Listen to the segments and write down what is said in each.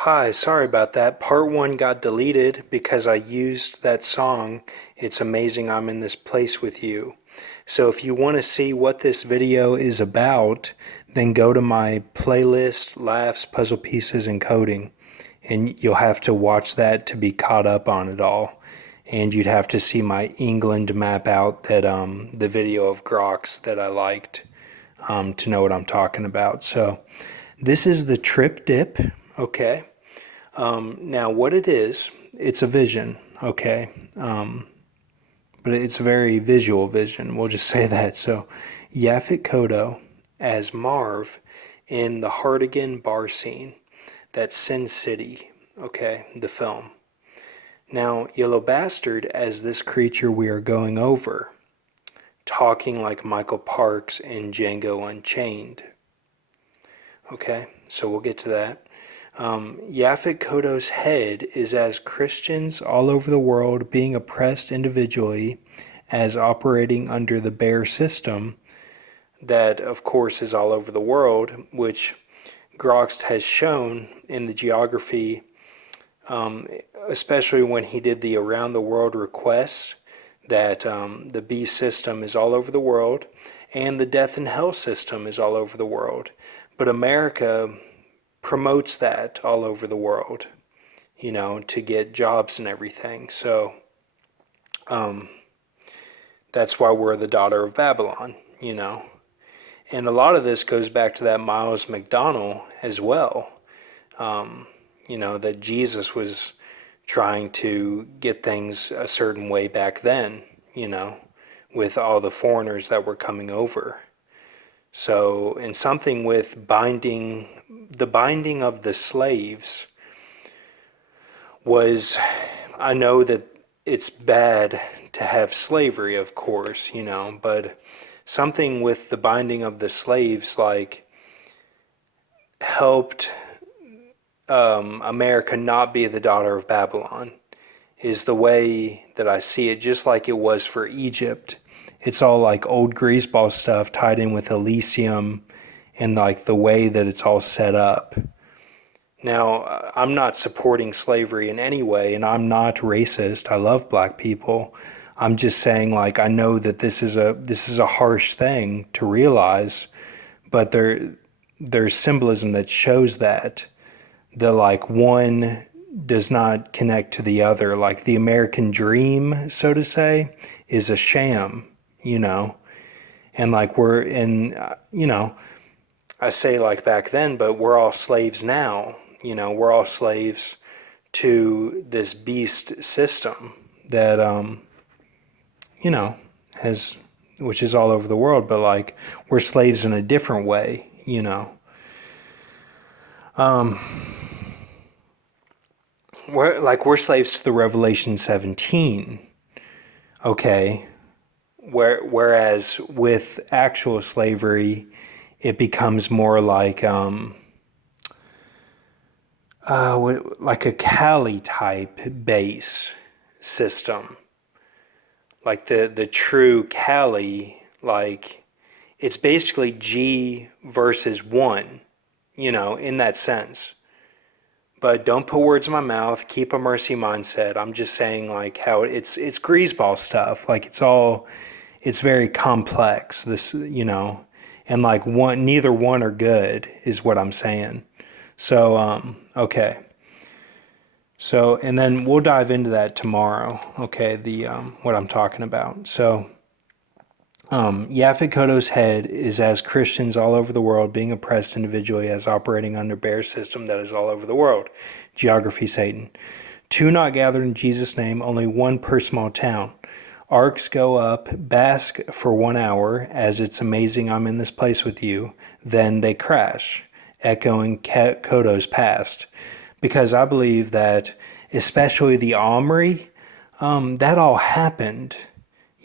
Hi, sorry about that. Part one got deleted because I used that song, It's Amazing I'm in This Place with You. So if you want to see what this video is about, then go to my playlist, Laughs, Puzzle Pieces, and Coding. And you'll have to watch that to be caught up on it all. And you'd have to see my England map out that the video of Grox that I liked to know what I'm talking about. So this is the trip dip, okay? Now, what it is, it's a vision, okay? But it's a very visual vision. We'll just say that. So, Yaphet Kotto as Marv in the Hardigan bar scene. That's Sin City, okay? The film. Now, Yellow Bastard as this creature we are going over, talking like Michael Parks in Django Unchained. Okay, so we'll get to that. Yaphet Kotto's head is as Christians all over the world being oppressed individually as operating under the bear system that, of course, is all over the world, which Groxt has shown in the geography, especially when he did the Around the World requests, that the beast system is all over the world and the death and hell system is all over the world. But America promotes that all over the world, to get jobs and everything. So that's why we're the daughter of Babylon. And a lot of this goes back to that Miles McDonald as well, that Jesus was trying to get things a certain way back then, with all the foreigners that were coming over. So, and something with the binding of the slaves was, I know that it's bad to have slavery, of course, but something with the binding of the slaves, like, helped America not be the daughter of Babylon, is the way that I see it, just like it was for Egypt. It's all like old greaseball stuff tied in with Elysium and like the way that it's all set up. Now, I'm not supporting slavery in any way, and I'm not racist. I love black people. I'm just saying, like, I know that this is a harsh thing to realize, but there's symbolism that shows that like one does not connect to the other. Like the American dream, so to say, is a sham, and like we're in, I say like back then, but we're all slaves now. We're all slaves to this beast system that, has, which is all over the world, but like we're slaves in a different way, we're slaves to the Revelation 17, okay? Whereas with actual slavery, it becomes more like a Cali type base system, like the true Cali. Like it's basically G versus 1, in that sense. But don't put words in my mouth. Keep a mercy mindset. I'm just saying like how it's greaseball stuff. Like it's very complex. This, and like neither one are good is what I'm saying. So okay. So and then we'll dive into that tomorrow. Okay, the what I'm talking about. So Yaphet Kotto's head is as Christians all over the world being oppressed individually as operating under bear system that is all over the world. Geography Satan. Two not gathered in Jesus' name, only one per small town. Arcs go up, bask for 1 hour, as it's amazing I'm in this place with you. Then they crash, echoing Kotto's past. Because I believe that, especially the Omri, that all happened.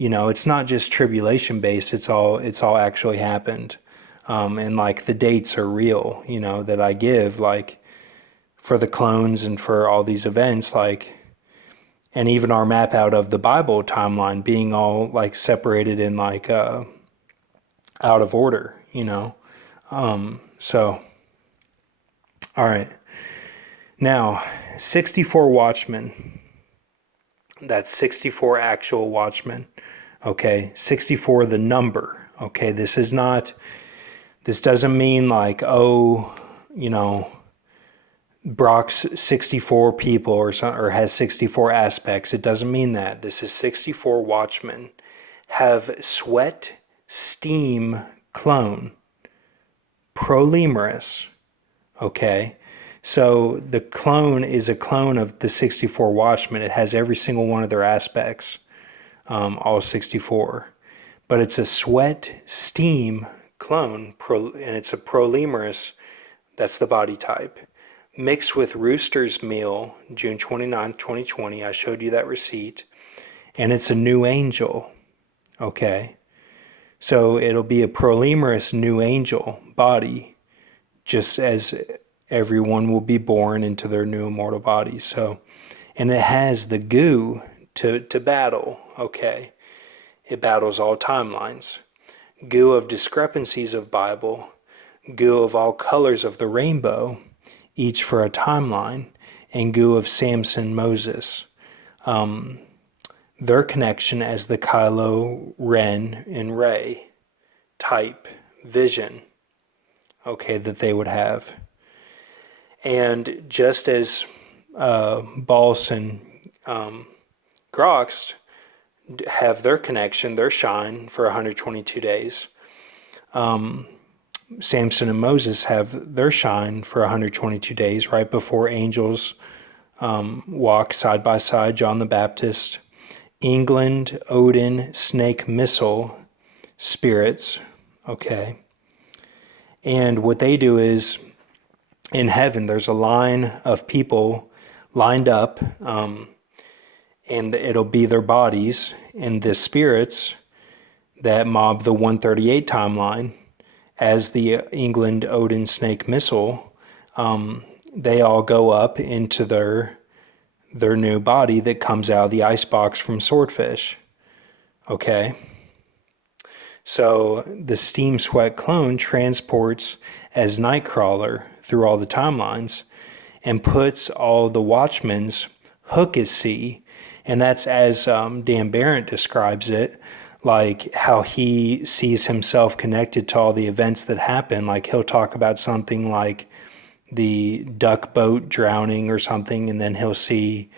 It's not just tribulation based. It's all actually happened, and like the dates are real. That I give, like for the clones and for all these events, like, and even our map out of the Bible timeline being all like separated in like out of order. So, all right. Now, 64 watchmen, that's 64 actual watchmen, okay? 64 the number, okay? This doesn't mean like, oh, Brock's 64 people or has 64 aspects. It doesn't mean that. This is 64 watchmen have sweat, steam, clone, polymerase, okay? So the clone is a clone of the 64 watchmen. It has every single one of their aspects, all 64. But it's a sweat, steam clone, and it's a polymerase. That's the body type. Mixed with Rooster's meal, June 29th, 2020. I showed you that receipt. And it's a new angel, okay? So it'll be a polymerase new angel body, just as everyone will be born into their new immortal bodies. So, and it has the goo to battle, okay? It battles all timelines. Goo of discrepancies of Bible, goo of all colors of the rainbow, each for a timeline, and goo of Samson, Moses. Their connection as the Kylo, Ren, and Rey type vision, okay, that they would have. And just as Balls and Groxt have their connection, their shine for 122 days, Samson and Moses have their shine for 122 days, right before angels walk side by side, John the Baptist, England, Odin, snake missile, spirits, okay? And what they do is, in heaven, there's a line of people lined up, and it'll be their bodies, and the spirits that mob the 138 timeline as the England, Odin, snake missile, they all go up into their new body that comes out of the icebox from Swordfish. Okay? So the steam sweat clone transports as Nightcrawler through all the timelines and puts all the Watchmen's hook is see, and that's as Dan Barrett describes it, like how he sees himself connected to all the events that happen. Like he'll talk about something like the duck boat drowning or something, and then he'll see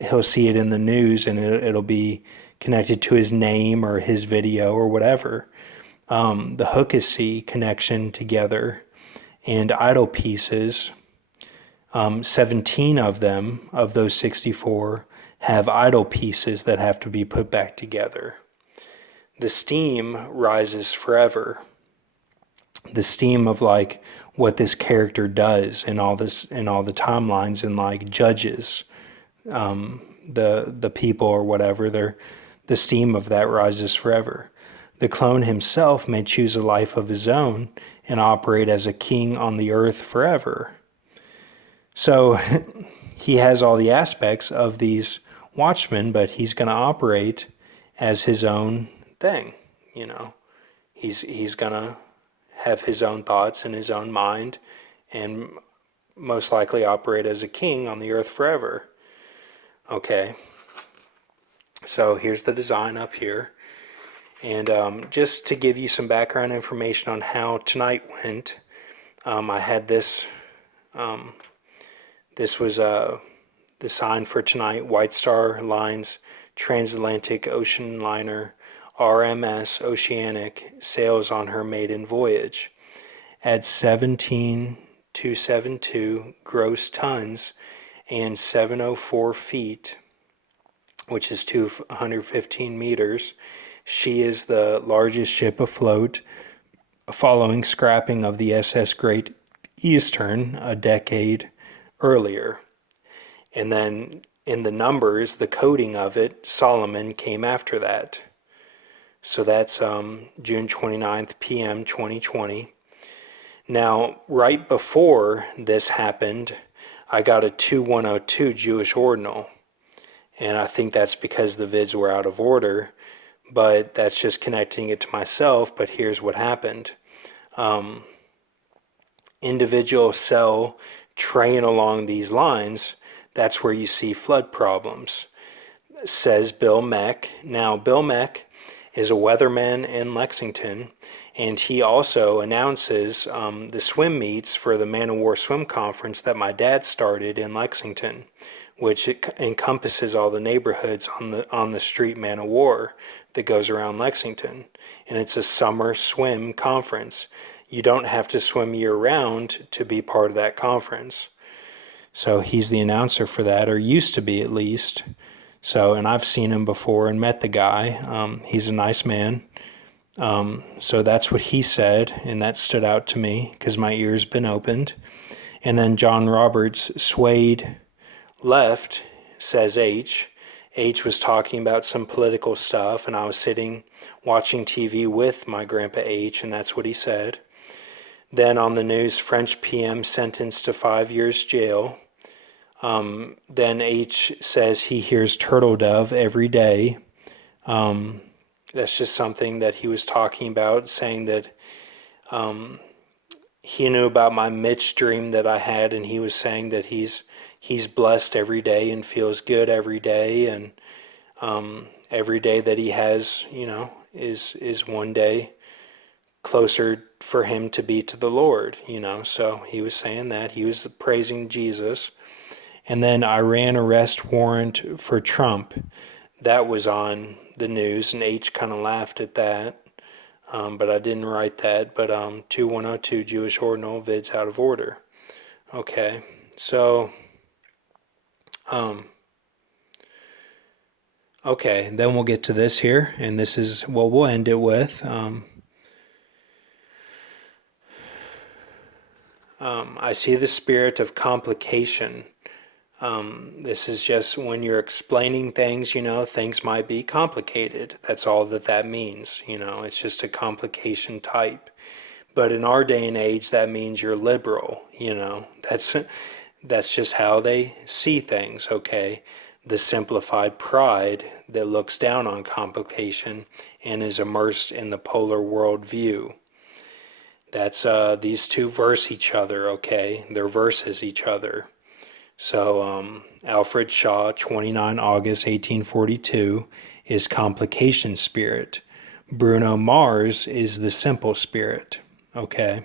it in the news, and it'll be connected to his name or his video or whatever. The Hookasee connection together, and idol pieces, 17 of them, of those 64, have idol pieces that have to be put back together. The steam rises forever. The steam of like what this character does and all this and all the timelines, and like judges the people or whatever. The steam of that rises forever. The clone himself may choose a life of his own and operate as a king on the earth forever. So he has all the aspects of these watchmen, but he's going to operate as his own thing. He's going to have his own thoughts and his own mind, and most likely operate as a king on the earth forever. Okay, so here's the design up here. And just to give you some background information on how tonight went, I had this, this was the sign for tonight, White Star Lines Transatlantic Ocean Liner RMS Oceanic sails on her maiden voyage at 17,272 gross tons and 704 feet, which is 215 meters. She is the largest ship afloat, following scrapping of the SS Great Eastern a decade earlier. And then in the numbers, the coding of it, Solomon came after that. So that's June 29th, PM 2020. Now, right before this happened, I got a 2102 Jewish ordinal. And I think that's because the vids were out of order, but that's just connecting it to myself. But here's what happened. Individual cell train along these lines, that's where you see flood problems, says Bill Meck. Now, Bill Meck is a weatherman in Lexington, and he also announces the swim meets for the Man o' War Swim Conference that my dad started in Lexington, which encompasses all the neighborhoods on the street Man o' War that goes around Lexington. And it's a summer swim conference. You don't have to swim year round to be part of that conference. So he's the announcer for that, or used to be at least. So, and I've seen him before and met the guy. He's a nice man. So that's what he said, and that stood out to me because my ears been opened. And then John Roberts swayed left, says H. H was talking about some political stuff, and I was sitting watching TV with my grandpa H, and that's what he said. Then on the news, French PM sentenced to 5 years jail. Then H says he hears turtle dove every day. That's just something that he was talking about, saying that he knew about my Mitch dream that I had, and he was saying that he's blessed every day and feels good every day, and every day that he has, is one day closer for him to be to the Lord, So he was saying that. He was praising Jesus. And then Iran arrest warrant for Trump. That was on the news, and H kind of laughed at that. But I didn't write that. But 2102 Jewish Ordinal vids out of order. Okay, so okay, then we'll get to this here, and this is what we'll end it with. I see the spirit of complication. This is just when you're explaining things, things might be complicated. That's all that means, it's just a complication type. But in our day and age, that means you're liberal, that's just how they see things, okay? The simplified pride that looks down on complication and is immersed in the polar world view. That's these two verse each other, okay? They're versus each other. So Alfred Shaw, 29 August 1842, is complication spirit. Bruno Mars is the simple spirit, okay?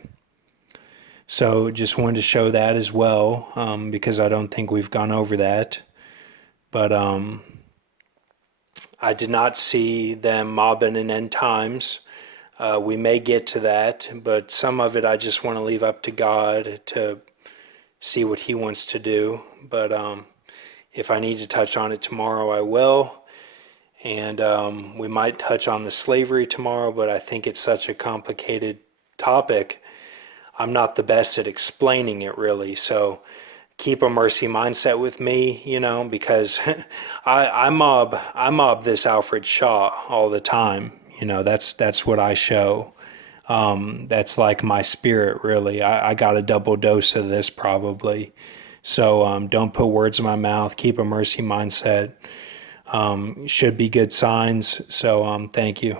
So just wanted to show that as well, because I don't think we've gone over that. But I did not see them mobbing in end times. We may get to that, but some of it I just want to leave up to God to see what he wants to do. But if I need to touch on it tomorrow, I will. And we might touch on the slavery tomorrow, but I think it's such a complicated topic. I'm not the best at explaining it, really. So keep a mercy mindset with me, because I mob this Alfred Shaw all the time. That's what I show. That's like my spirit, really. I got a double dose of this probably. So don't put words in my mouth. Keep a mercy mindset. Should be good signs. So thank you.